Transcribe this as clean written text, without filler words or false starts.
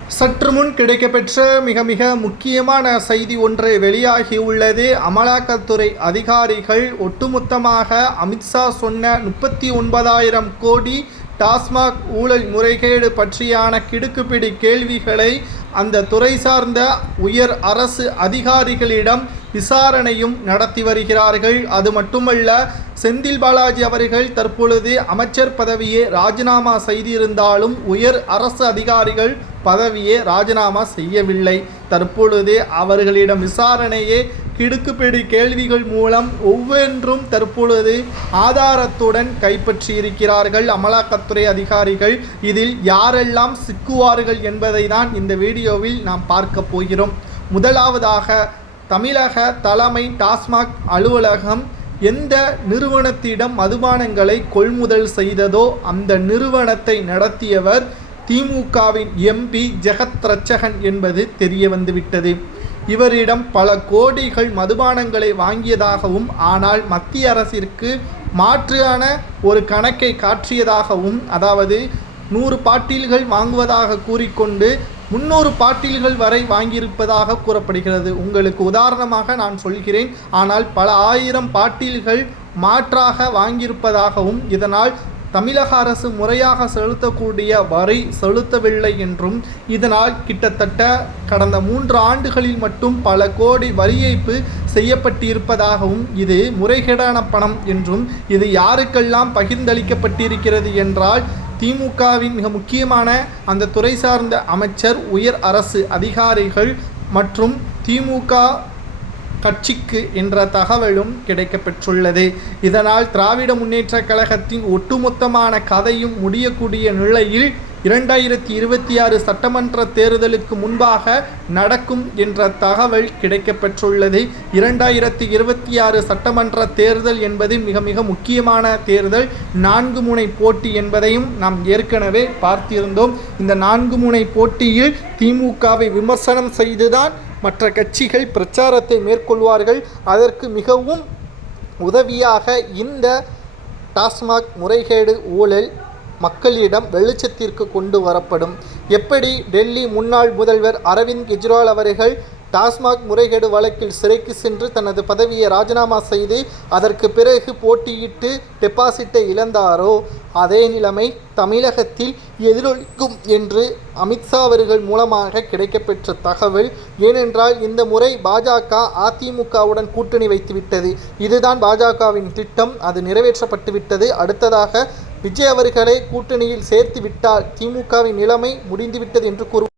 சற்று முன் கிடைக்கப்பெற்ற மிக மிக முக்கியமான செய்தி ஒன்று வெளியாகியுள்ளது. அமலாக்கத்துறை அதிகாரிகள் ஒட்டுமொத்தமாக அமித்ஷா சொன்ன 39,000 கோடி டாஸ்மாக் ஊழல் முறைகேடு பற்றியான கிடுக்குப்பிடி கேள்விகளை அந்த துறை சார்ந்த உயர் அரசு அதிகாரிகளிடம் விசாரணையும் நடத்தி வருகிறார்கள். அது மட்டுமல்ல, செந்தில் பாலாஜி அவர்கள் தற்பொழுது அமைச்சர் பதவியை ராஜினாமா செய்திருந்தாலும் உயர் அரசு அதிகாரிகள் பதவியை ராஜினாமா செய்யவில்லை. தற்பொழுது அவர்களிடம் விசாரணையே கிடுக்குப்பிடி கேள்விகள் மூலம் ஒவ்வொன்றும் தற்பொழுது ஆதாரத்துடன் கைப்பற்றியிருக்கிறார்கள் அமலாக்கத்துறை அதிகாரிகள். இதில் யாரெல்லாம் சிக்குவார்கள் என்பதை தான் இந்த வீடியோவில் நாம் பார்க்க போகிறோம். முதலாவதாக, தமிழக தலைமை டாஸ்மாக் அலுவலகம் எந்த நிறுவனத்திடம் மதுபானங்களை கொள்முதல் செய்ததோ அந்த நிறுவனத்தை நடத்தியவர் திமுகவின் எம்பி ஜெகத் ரட்சகன் என்பது தெரிய வந்துவிட்டது. இவரிடம் பல கோடிகள் மதுபானங்களை வாங்கியதாகவும், ஆனால் மத்திய அரசிற்கு மாற்றான ஒரு கணக்கை காட்டியதாகவும், அதாவது 100 பாட்டில்கள் வாங்குவதாக கூறிக்கொண்டு 300 பாட்டில்கள் வரை வாங்கியிருப்பதாக கூறப்படுகிறது. உங்களுக்கு உதாரணமாக நான் சொல்கிறேன். ஆனால் பல ஆயிரம் பாட்டில்கள் மாற்றாக வாங்கியிருப்பதாகவும், இதனால் தமிழக அரசு முறையாக செலுத்தக்கூடிய வரி செலுத்தவில்லை என்றும், இதனால் கிட்டத்தட்ட கடந்த 3 ஆண்டுகளில் மட்டும் பல கோடி வரி ஏய்ப்பு செய்யப்பட்டிருப்பதாகவும், இது முறைகேடான பணம் என்றும், இது யாருக்கெல்லாம் பகிர்ந்தளிக்கப்பட்டிருக்கிறது என்றால் திமுகவின் மிக முக்கியமான அந்த துறை சார்ந்த அமைச்சர், உயர் அரசு அதிகாரிகள் மற்றும் திமுக கட்சிக்கு என்ற தகவலும் கிடைக்கப்பெற்றுள்ளது. இதனால் திராவிட முன்னேற்றக் கழகத்தின் ஒட்டுமொத்தமான கதையும் முடியக்கூடிய நிலையில் 2026 சட்டமன்ற தேர்தலுக்கு முன்பாக நடக்கும் என்ற தகவல் கிடைக்கப்பெற்றுள்ளது. 2026 சட்டமன்ற தேர்தல் என்பது மிக மிக முக்கியமான தேர்தல். 4 முனை போட்டி என்பதையும் நாம் ஏற்கனவே பார்த்திருந்தோம். இந்த 4 முனை போட்டியில் திமுகவை விமர்சனம் செய்துதான் மற்ற கட்சிகள் பிரச்சாரத்தை மேற்கொள்வார்கள். அதற்கு மிகவும் உதவியாக இந்த டாஸ்மாக் முறைகேடு ஊழல் மக்களிடம் வெளிச்சத்திற்கு கொண்டு வரப்படும். எப்படி டெல்லி முன்னாள் முதல்வர் அரவிந்த் கெஜ்ரிவால் அவர்கள் டாஸ்மாக் முறைகேடு வழக்கில் சிறைக்கு சென்று தனது பதவியை ராஜினாமா செய்து அதற்கு பிறகு போட்டியிட்டு டெபாசிட்டை இழந்தாரோ, அதே நிலைமை தமிழகத்தில் எதிரொலிக்கும் என்று அமித்ஷா அவர்கள் மூலமாக கிடைக்கப்பெற்ற தகவல். ஏனென்றால் இந்த முறை பாஜக அதிமுகவுடன் கூட்டணி வைத்துவிட்டது. இதுதான் பாஜகவின் திட்டம். அது நிறைவேற்றப்பட்டு விட்டது. அடுத்ததாக விஜய் அவர்களை கூட்டணியில் சேர்த்து விட்டால் திமுகவின் நிலைமை முடிந்துவிட்டது என்று